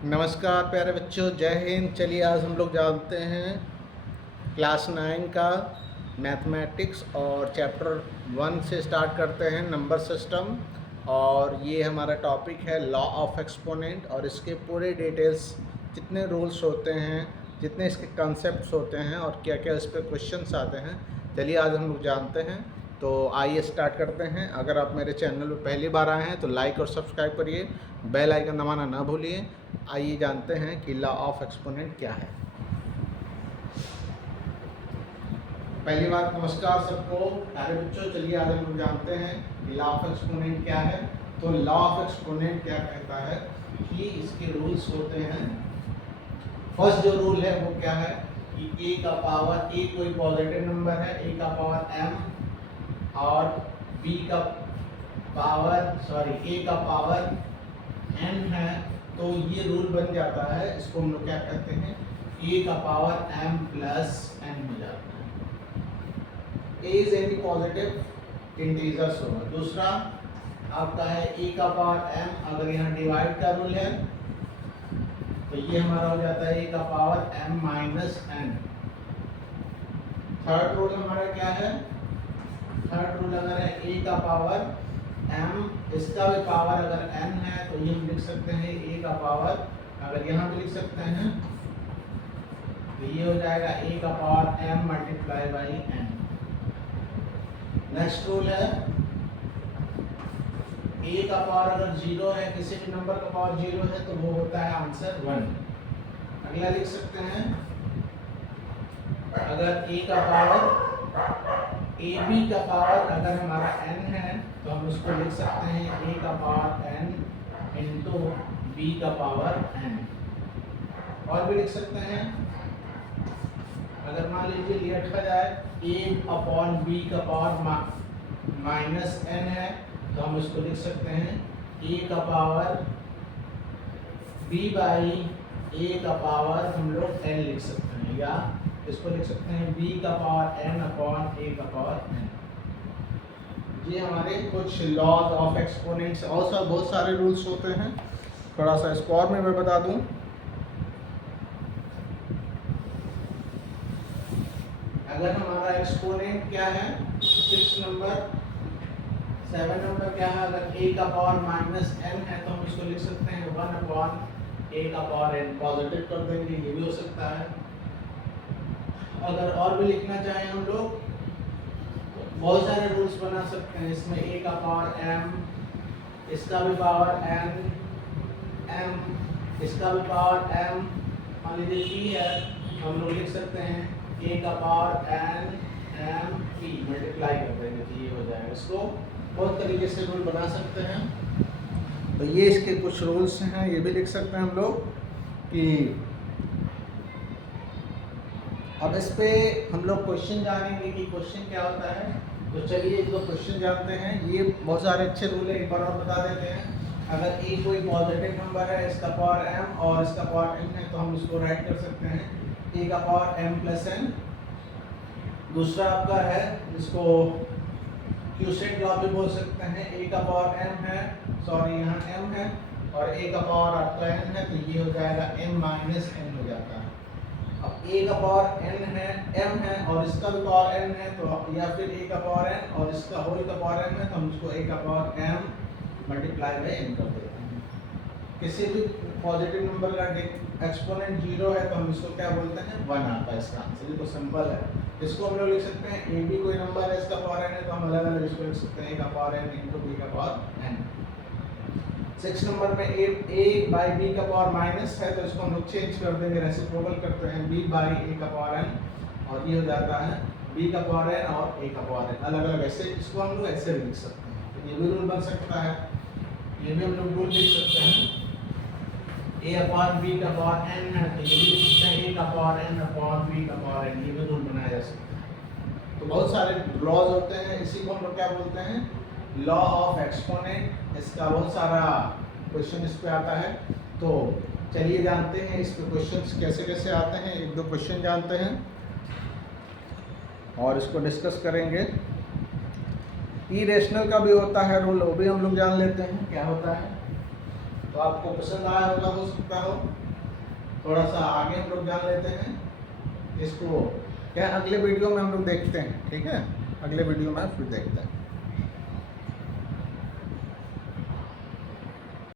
नमस्कार प्यारे बच्चों, जय हिंद। चलिए आज हम लोग जानते हैं क्लास 9 का मैथमेटिक्स और चैप्टर 1 से स्टार्ट करते हैं, नंबर सिस्टम। और ये हमारा टॉपिक है लॉ ऑफ एक्सपोनेंट और इसके पूरे डिटेल्स, जितने रूल्स होते हैं, जितने इसके कॉन्सेप्ट्स होते हैं और क्या क्या इस पर क्वेश्चंस आते हैं, चलिए आज हम लोग जानते हैं। तो आइए स्टार्ट करते हैं। अगर आप मेरे चैनल पर पहली बार आए हैं तो लाइक और सब्सक्राइब करिए, बेल आइकन दबाना ना भूलिए। आइए जानते हैं कि लॉ ऑफ एक्सपोनेंट क्या है। पहली बार नमस्कार सबको प्यारे बच्चों। चलिए आज हम लोग जानते हैं कि लॉ ऑफ एक्सपोनेंट क्या है। तो लॉ ऑफ एक्सपोनेंट क्या कहता है कि इसके रूल्स होते हैं। फर्स्ट जो रूल है वो क्या है कि a का पावर, a कोई पॉजिटिव नंबर है, a का पावर m और b का पावर a का पावर n है, तो ये रूल बन जाता है। इसको हम लोग क्या कहते हैं, a का पावर m प्लस n हो जाता है। a is any positive integers होगा। दूसरा आपका है a का पावर m, अगर यहाँ डिवाइड का रूल है तो ये हमारा हो जाता है a का power m minus n। Third rule हमारा क्या है, थर्ड रूल अगर है a का पावर m, इसका भी पावर अगर n है तो ये हम लिख सकते हैं a का पावर, अगर यहाँ पे लिख सकते हैं तो ये हो जाएगा a का power m multiply by n। Next rule है a का पावर अगर 0 है, किसी भी नंबर का पावर 0 है तो वो होता है आंसर 1। अगला लिख सकते हैं अगर a का पावर ab का पावर अगर हमारा n है तो हम उसको लिख सकते हैं a का पावर n इंटू b का पावर n। और भी लिख सकते हैं, अगर मान लीजिए ये लिखा जाए a अपॉन b का पावर माइनस n है तो हम इसको लिख सकते हैं a का पावर b बाई a का पावर हम लोग n लिख सकते हैं, या इसको लिख सकते हैं b का पावर n अपॉन a का पावर n। ये हमारे कुछ लॉज ऑफ एक्सपोनेंट्स। और सब बहुत सारे रूल्स होते हैं, थोड़ा सा इसको और मैं बता दूं। अगर हमारा एक्सपोनेंट क्या है 6 नंबर, 7 नंबर क्या है, अगर a का पावर माइनस n है तो हम इसको लिख सकते हैं 1 अपॉन a का पावर n। पॉजिटिव कर देंगे, ये भी हो सकता है। अगर और भी लिखना चाहें हम लोग तो बहुत सारे रूल्स बना सकते हैं। इसमें a का पावर m, इसका भी पावर n, m, इसका भी पावर m, मान लीजिए p है, हम लोग लिख सकते हैं a का power n m p, multiply कर देंगे तो ये हो जाएगा। इसको बहुत तरीके से रूल बना सकते हैं। तो ये इसके कुछ रूल्स हैं, ये भी लिख सकते हैं हम लोग कि अब इस पे हम लोग क्वेश्चन जानेंगे कि क्वेश्चन क्या होता है। तो चलिए एक दो क्वेश्चन जानते हैं। ये बहुत सारे अच्छे रूल है, एक बार और बता देते हैं। अगर a कोई पॉजिटिव नंबर है, इसका पावर m और इसका पावर n है तो हम इसको राइट कर सकते हैं a का पावर m प्लस n। दूसरा आपका है, इसको क्यूसेट लॉ भी बोल सकते हैं। a का पावर m है, सॉरी यहाँ m है और a का पावर आपका n है, तो ये हो जाएगा m माइनस n हो जाता है। अब a का पावर n है, m है और इसका भी पावर n है, तो या फिर a का पावर n और इसका होल का पावर m है, तो हम इसको a का power m multiply by n कर देते हैं। किसी भी पॉजिटिव नंबर का एक्सपोनेंट 0 है तो हम इसको क्या बोलते हैं, 1 आता है इसका आंसर। ये तो सिंपल है। इसको हम लोग लिख सकते हैं a भी कोई नंबर है, इसका पावर n है, तो हम अलग अलग इसको लिख सकते हैं a का पावर n इंटू b का पावर n। 6 नंबर में a बाई b का पावर माइनस है, तो इसको हम लोग चेंज कर देंगे, रेसिप्रोकल करते हैं b बाई a का पावर n, और ये हो जाता है b का पावर n और a का पावर n। अलग अलग ऐसे इसको हम लोग ऐसे भी लिख सकते हैं। तो ये भी रूल बन सकता है, ये भी हम लोग रूल लिख सकते हैं। a अपॉन b का पावर n है तो ये भी लिख सकते हैं a का पावर n अपॉन b का पावर n। ये भी रूल बनाया जा सकता है। तो बहुत सारे लॉज होते हैं, इसी को हम लोग क्या बोलते हैं, लॉ ऑफ एक्सपोनेंट। इसका बहुत सारा क्वेश्चन इस पे आता है। तो चलिए जानते हैं इस पे क्वेश्चंस कैसे कैसे आते हैं। एक दो क्वेश्चन जानते हैं और इसको डिस्कस करेंगे। इरेशनल का भी होता है रूल, वो भी हम लोग जान लेते हैं क्या होता है। तो आपको पसंद आया होगा, हो सकता हो। थोड़ा सा आगे हम लोग जान लेते हैं इसको, क्या अगले वीडियो में हम लोग देखते हैं, ठीक है, अगले वीडियो में फिर देखते हैं।